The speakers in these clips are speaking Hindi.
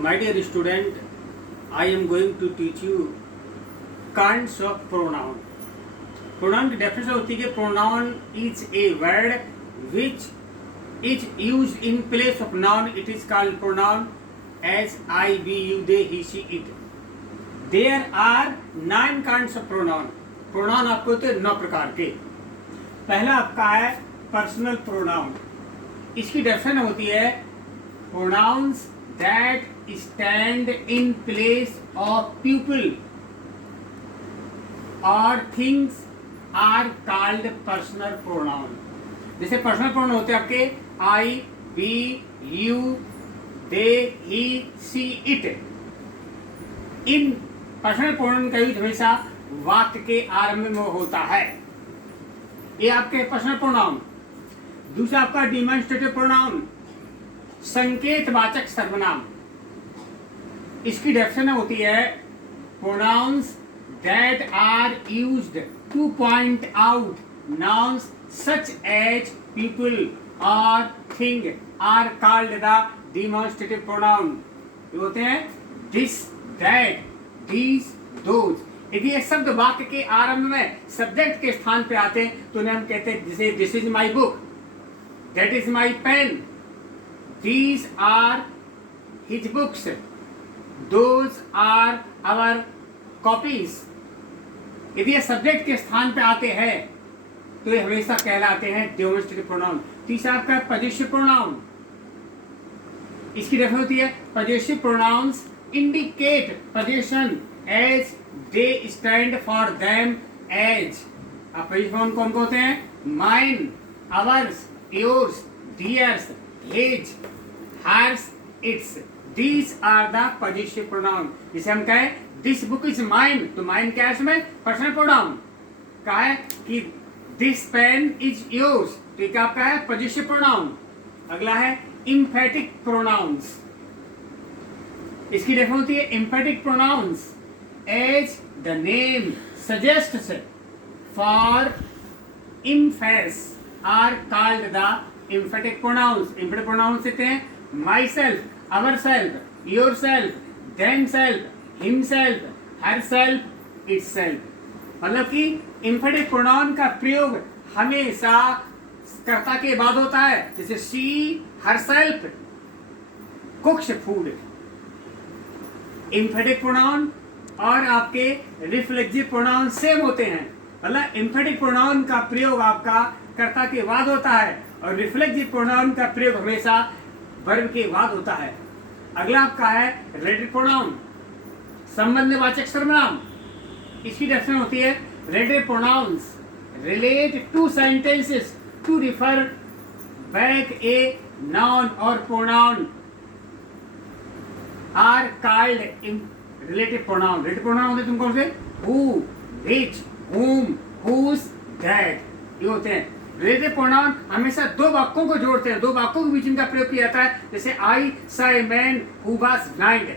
My dear student, I am going to teach you kinds of pronoun. Pronoun की definition होती है कि pronoun is a word which is used in place of noun. It is called pronoun as I, we, you, they, he, she, it. There are 9 kinds of pronoun. Pronoun आपको होते हैं 9 प्रकार के. पहला आपका है पर्सनल प्रोनाउन. इसकी डेफिनेशन होती है pronouns that stand in place of people और things are called personal pronoun. जैसे पर्सनल प्रोनाउन होते हैं आपके I, we, you, they, he, she, it. इन पर्सनल प्रोनाउन का यूज हमेशा वाक्य के आरंभ में होता है. ये आपके पर्सनल प्रोनाउन. दूसरा आपका डिमॉन्स्ट्रेटिव प्रोनाउन, संकेतवाचक सर्वनाम. इसकी डेफिनेशन होती है pronouns that are used to point out nouns such as people और thing are called the demonstrative pronoun. ये होते हैं दिस, दैट, दीज, दोज. यदि ये शब्द वाक्य के आरंभ में सब्जेक्ट के स्थान पे आते हैं तो उन्हें हम कहते हैं जैसे this is my book, that is my pen, these are his books, those are our copies. यदि ये सब्जेक्ट के स्थान पे आते हैं तो ये हमेशा कहलाते हैं डेमोन्स्ट्रेटिव प्रोनाउन. तीसरा आपका पोजेसिव प्रोनाउन. इसकी डेफिनेशन होती है possessive pronouns indicate position as they stand for them as. आप पोजेसिव प्रोनाउन कौन होते हैं? Mine, ours, yours, theirs, his, hers, its. These are the possessive pronoun. जिसे हम कहें दिस बुक इज माइन, तो माइन क्या है इसमें? Personal pronoun. कहा है कि दिस पेन इज योर्स, तो क्या आपका है? Possessive pronoun. अगला है एम्फेटिक प्रोनाउंस. इसकी डेफिनेशन होती है emphatic pronouns as the name suggests for emphasis are called the emphatic pronouns. Emphatic pronouns कहते हैं myself, ourself, yourself, themself, himself, herself, itself. मतलब कि एम्फेटिक प्रोनाउन का प्रयोग हमेशा कर्ता के बाद होता है. जैसे she, herself, cooks food. Emphatic pronoun और आपके रिफ्लेक्सिव प्रोनाउन सेम होते हैं. मतलब एम्फेटिक प्रोनाउन का प्रयोग आपका कर्ता के बाद होता है और रिफ्लेक्सिव प्रोनाउन का प्रयोग हमेशा वर्ब के बाद होता है. अगला आपका है रिलेटिव प्रोनाउन, संबंधवाचक सर्वनाम. इसकी डेफिनेशन होती है relative pronouns relate to sentences to refer back a noun और pronoun are called in relative pronoun. Relative pronoun होते तुम कौन से? Who, which, whom, whose, that. ये होते हैं. रिलेटिव प्रोनाउन हमेशा दो वाक्यों को जोड़ते हैं, दो वाक्यों के बीच इनका प्रयोग किया जाता है. जैसे आई saw a man who was blind.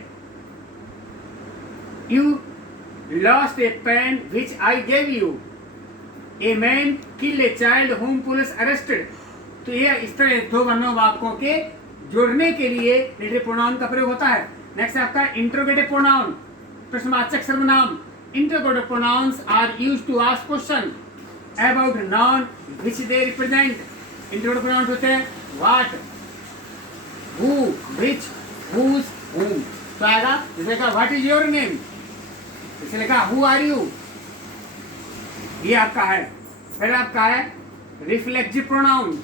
You lost a pen which I gave you. A man killed a child whom police arrested. तो ये इस तरह दो वर्णों वाक्यों के जोड़ने के लिए रिलेटिव प्रोनाउन का प्रयोग होता है. नेक्स्ट आपका इंटरोगेटिव प्रोनाउन, प्रश्नवाचक सर्वनाम. Interrogative pronouns are used to ask question about noun which they represent. Interrogative pronoun होते हैं what, who, which, whose, whom. तो आएगा जैसे कहा what is your name, जैसे लिखा who are you. ये आपका है. फिर आपका है reflexive pronoun.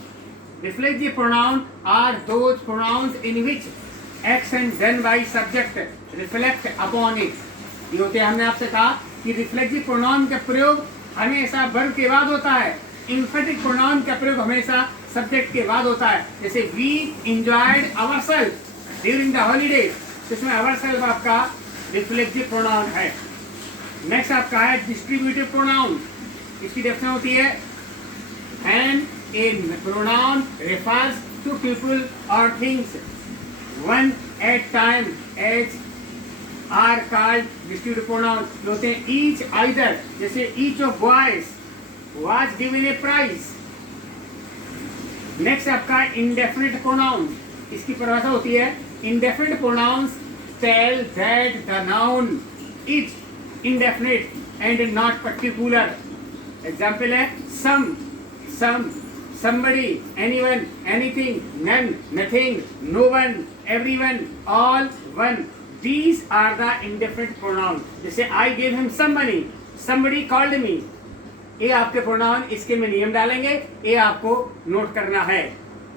Reflexive pronoun are those pronouns in which action done by subject reflect upon it. ये होते हैं, हमने आपसे कहा कि रिफ्लेक्सिव प्रोनाउन का प्रयोग हमेशा वर्ब के बाद होता है. एम्फेटिक प्रोनाउन का प्रयोग हमेशा सब्जेक्ट के बाद होता है. जैसे we enjoyed ourself during the holiday, तो इसमें आवरसेल्फ आपका रिफ्लेक्सिव प्रोनाउन है. नेक्स्ट आपका है डिस्ट्रीब्यूटिव प्रोनाउन. इसकी डेफिनेशन होती है an a pronoun refers to people और things one at time as are called distributive pronoun. होते हैं ईच, आइदर. जैसे each of boys was given a prize. Next आपका इंडेफिनिट प्रोनाउन. इसकी परिभाषा होती है indefinite pronouns tell that the noun is indefinite and not particular. Example है some, somebody, anyone, anything, none, nothing, no one, everyone, all, one. These are the indefinite pronouns. जैसे I gave him some money, somebody called me. ये आपके प्रोनाउन, इसके में नियम डालेंगे, ये आपको नोट करना है.